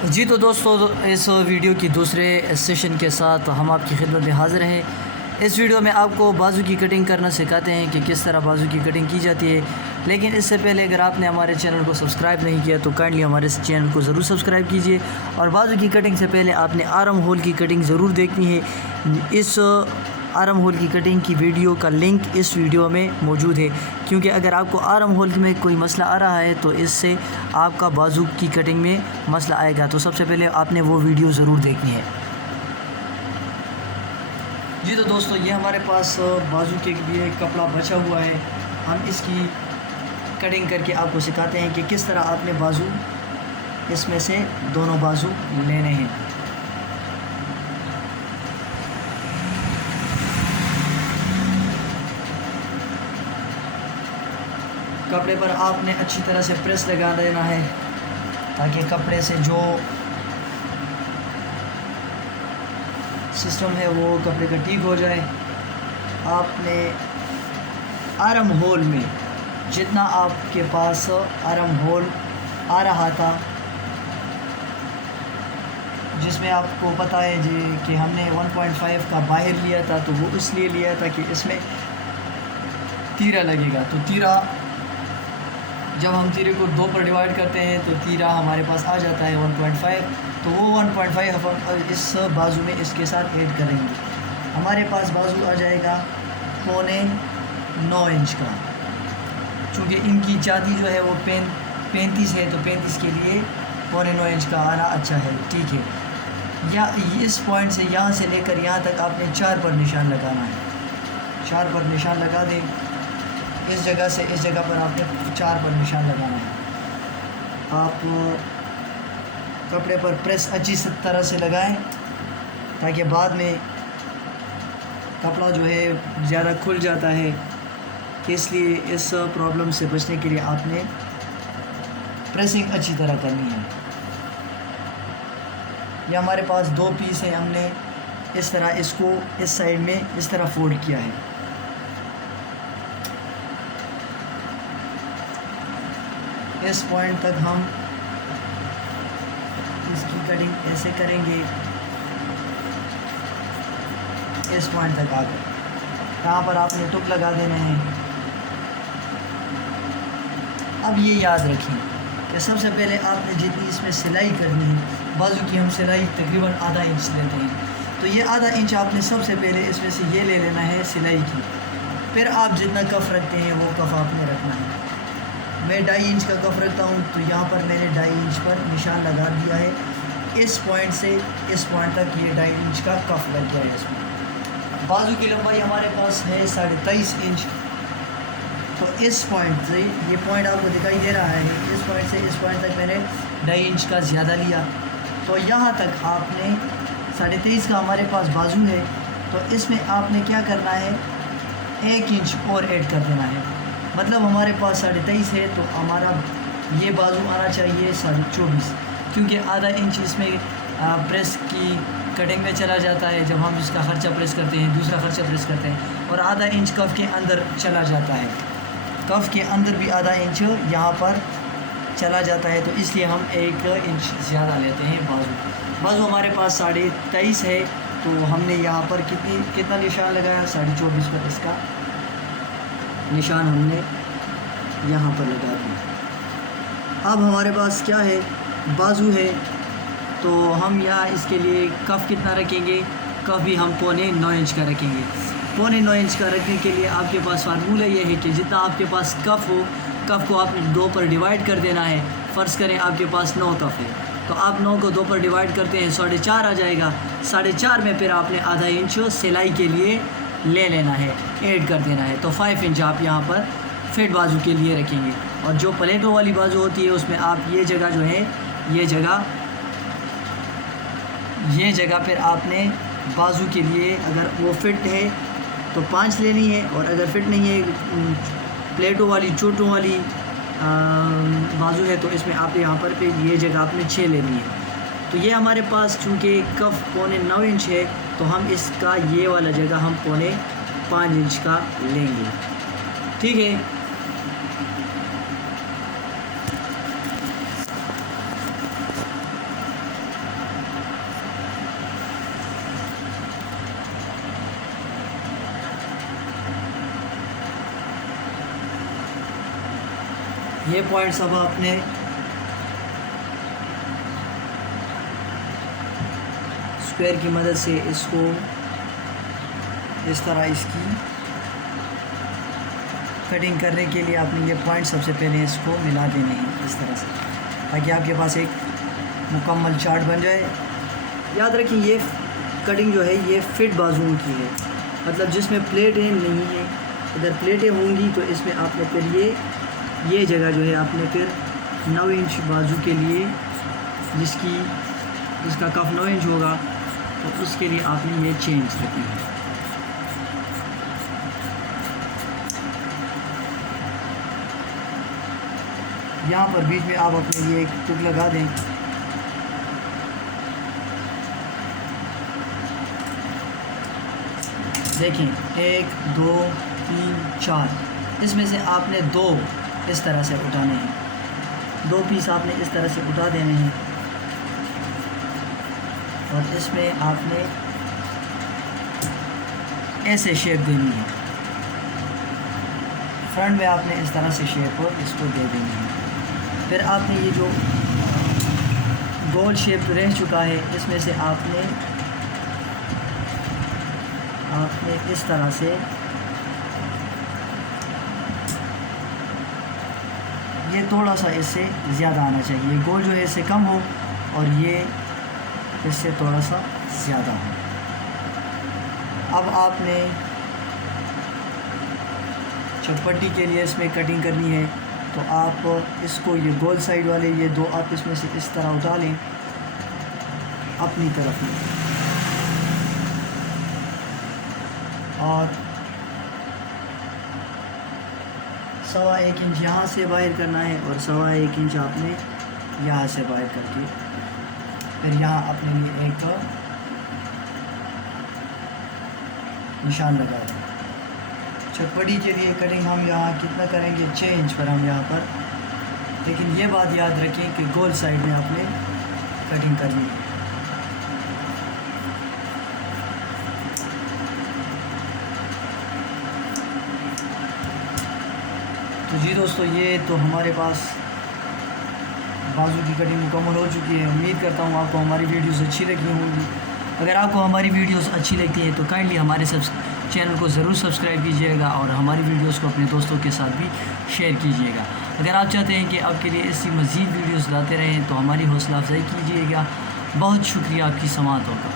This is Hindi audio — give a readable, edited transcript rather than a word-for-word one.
जी तो दोस्तों, इस वीडियो की दूसरे सेशन के साथ हम आपकी खिदमत में हाज़िर हैं। इस वीडियो में आपको बाजू की कटिंग करना सिखाते हैं कि किस तरह बाजू की कटिंग की जाती है। लेकिन इससे पहले अगर आपने हमारे चैनल को सब्सक्राइब नहीं किया तो काइंडली हमारे इस चैनल को ज़रूर सब्सक्राइब कीजिए। और बाजू की कटिंग से पहले आपने आर्म होल की कटिंग ज़रूर देखनी है। इस आर्म होल की कटिंग की वीडियो का लिंक इस वीडियो में मौजूद है, क्योंकि अगर आपको आर्म होल में कोई मसला आ रहा है तो इससे आपका बाजू की कटिंग में मसला आएगा। तो सबसे पहले आपने वो वीडियो ज़रूर देखनी है। जी तो दोस्तों, ये हमारे पास बाजू के लिए कपड़ा बचा हुआ है। हम इसकी कटिंग करके आपको सिखाते हैं कि किस तरह आपने बाजू इसमें से दोनों बाजू लेने हैं। कपड़े पर आपने अच्छी तरह से प्रेस लगा देना है ताकि कपड़े से जो सिस्टम है वो कपड़े का ठीक हो जाए। आपने आर्म होल में जितना आपके पास आर्म होल आ रहा था, जिसमें आपको पता है जी कि हमने 1.5 का बाहर लिया था, तो वो इसलिए लिया था कि इसमें तीरा लगेगा। तो तीरा जब हम तीरे को 2 पर डिवाइड करते हैं तो तीरा हमारे पास आ जाता है 1.5। तो वो 1.5 हम इस बाजू में इसके साथ ऐड करेंगे। हमारे पास बाजू आ जाएगा 9.25 इंच का। चूँकि इनकी छाती जो है वो 35 है, तो 35 के लिए 9.25 इंच का आना अच्छा है, ठीक है। या इस पॉइंट से यहाँ से लेकर यहाँ तक आपने 4 पर निशान लगाना है। 4 पर निशान लगा दें। इस जगह से इस जगह पर आपने 4 पर निशान लगाना है। आप कपड़े पर प्रेस अच्छी तरह से लगाएं ताकि बाद में कपड़ा जो है ज़्यादा खुल जाता है। इसलिए इस प्रॉब्लम से बचने के लिए आपने प्रेसिंग अच्छी तरह करनी है। ये हमारे पास 2 पीस हैं। हमने इस तरह इसको इस साइड में इस तरह फोल्ड किया है। इस पॉइंट तक हम इसकी कटिंग ऐसे करेंगे। इस पॉइंट तक आ गए। यहाँ पर आपने टुक लगा देने हैं। अब ये याद रखें कि सबसे पहले आपने जितनी इसमें सिलाई करनी है, बाजू की हम सिलाई तकरीबन आधा इंच लेते हैं, तो ये आधा इंच आपने सबसे पहले इसमें से ये ले लेना है सिलाई की। फिर आप जितना कफ रखते हैं वो कफ आपने रखना है। मैं 2.5 इंच का कफ रखता हूँ, तो यहाँ पर मैंने 2.5 इंच पर निशान लगा दिया है। इस पॉइंट से इस पॉइंट तक ये 2.5 इंच का कफ लग गया है इसमें। बाजू की लंबाई हमारे पास है 23.5 इंच। तो इस पॉइंट से ये पॉइंट आपको दिखाई दे रहा है, इस पॉइंट से इस पॉइंट तक मैंने 2.5 इंच का ज़्यादा लिया। तो यहाँ तक आपने 23.5 का हमारे पास बाजू है, तो इसमें आपने क्या करना है, 1 इंच और ऐड कर देना है। मतलब हमारे पास 23.5 है, तो हमारा ये बाजू आना चाहिए 24.5, क्योंकि आधा इंच इसमें प्रेस की कटिंग में चला जाता है। जब हम इसका खर्चा प्रेस करते हैं, दूसरा खर्चा प्रेस करते हैं, और आधा इंच कफ के अंदर चला जाता है। कफ के अंदर भी आधा इंच यहाँ पर चला जाता है, तो इसलिए हम 1 इंच ज़्यादा लेते हैं बाजू हमारे पास 23.5 है, तो हमने यहाँ पर कितना निशान लगाया, 24.5 पर इसका निशान हमने यहाँ पर लगा दिया। अब हमारे पास क्या है, बाजू है, तो हम यहाँ इसके लिए कफ कितना रखेंगे, कफ भी हम 9.25 इंच का रखेंगे। 9.25 इंच का रखने के लिए आपके पास फार्मूला ये है कि जितना आपके पास कफ हो, कफ को आपने 2 पर डिवाइड कर देना है। फ़र्ज़ करें आपके पास 9 कफ है, तो आप 9 को 2 पर डिवाइड करते हैं, 4.5 आ जाएगा। 4.5 में फिर आपने आधा इंच सिलाई के लिए ले लेना है, ऐड कर देना है। तो 5 इंच आप यहाँ पर फिट बाजू के लिए रखेंगे। और जो प्लेटों वाली बाजू होती है उसमें आप ये जगह जो है, ये जगह फिर आपने बाजू के लिए अगर वो फिट है तो 5 लेनी है, और अगर फिट नहीं है, प्लेटों वाली चोटों वाली बाजू है, तो इसमें आप यहाँ पर फिर ये जगह आपने 6 लेनी है। तो ये हमारे पास चूँकि कफ 9.25 इंच है, तो हम इसका ये वाला जगह हम 5.25 इंच का लेंगे, ठीक है। ये पॉइंट्स अब आपने स्क्वायर की मदद से इसको इस तरह इसकी कटिंग करने के लिए आपने ये पॉइंट सबसे पहले इसको मिला देने हैं इस तरह से, ताकि आपके पास एक मुकम्मल चार्ट बन जाए। याद रखिए ये कटिंग जो है ये फिट बाजुओं की है, मतलब जिसमें प्लेटें नहीं हैं। अगर प्लेटें होंगी तो इसमें आपने फिर ये जगह जो है आपने फिर 9 इंच बाजू के लिए जिसका कफ 9 इंच होगा तो उसके लिए आपने ये चेंज रखनी है। यहाँ पर बीच में आप अपने लिए एक टुक लगा दें। देखें 1 2 3 4, इसमें से आपने 2 इस तरह से उठाने हैं, 2 पीस आपने इस तरह से उठा देने हैं और इसमें आपने ऐसे शेप देनी है। फ्रंट में आपने इस तरह से शेप और इसको दे देनी है। फिर आपने ये जो गोल शेप रह चुका है इसमें से आपने इस तरह से ये थोड़ा सा इससे ज़्यादा आना चाहिए, गोल जो है इससे कम हो और ये इससे थोड़ा सा ज़्यादा हो। अब आपने चौपट्टी के लिए इसमें कटिंग करनी है तो आप इसको ये गोल साइड वाले ये 2 आप इसमें से इस तरह उठा लें अपनी तरफ में और 1.25 इंच यहाँ से बाहर करना है और 1.25 इंच आपने यहाँ से बाहर करके फिर यहाँ अपने लिए एक निशान लगा दें। चौपड़ी के लिए कटिंग हम यहाँ कितना करेंगे 6 इंच पर हम यहाँ पर, लेकिन ये बात याद रखें कि गोल साइड में आपने कटिंग करनी है। तो जी दोस्तों ये तो हमारे पास बाजू की कटिंग मुकम्मल हो चुकी है। उम्मीद करता हूँ आपको हमारी वीडियोस अच्छी लगी होंगी। अगर आपको हमारी वीडियोस अच्छी लगती हैं तो काइंडली हमारे चैनल को ज़रूर सब्सक्राइब कीजिएगा और हमारी वीडियोस को अपने दोस्तों के साथ भी शेयर कीजिएगा। अगर आप चाहते हैं कि आपके लिए ऐसी मज़ीद वीडियोस लाते रहें तो हमारी हौसला अफजाई कीजिएगा। बहुत शुक्रिया आपकी समाअत होगा।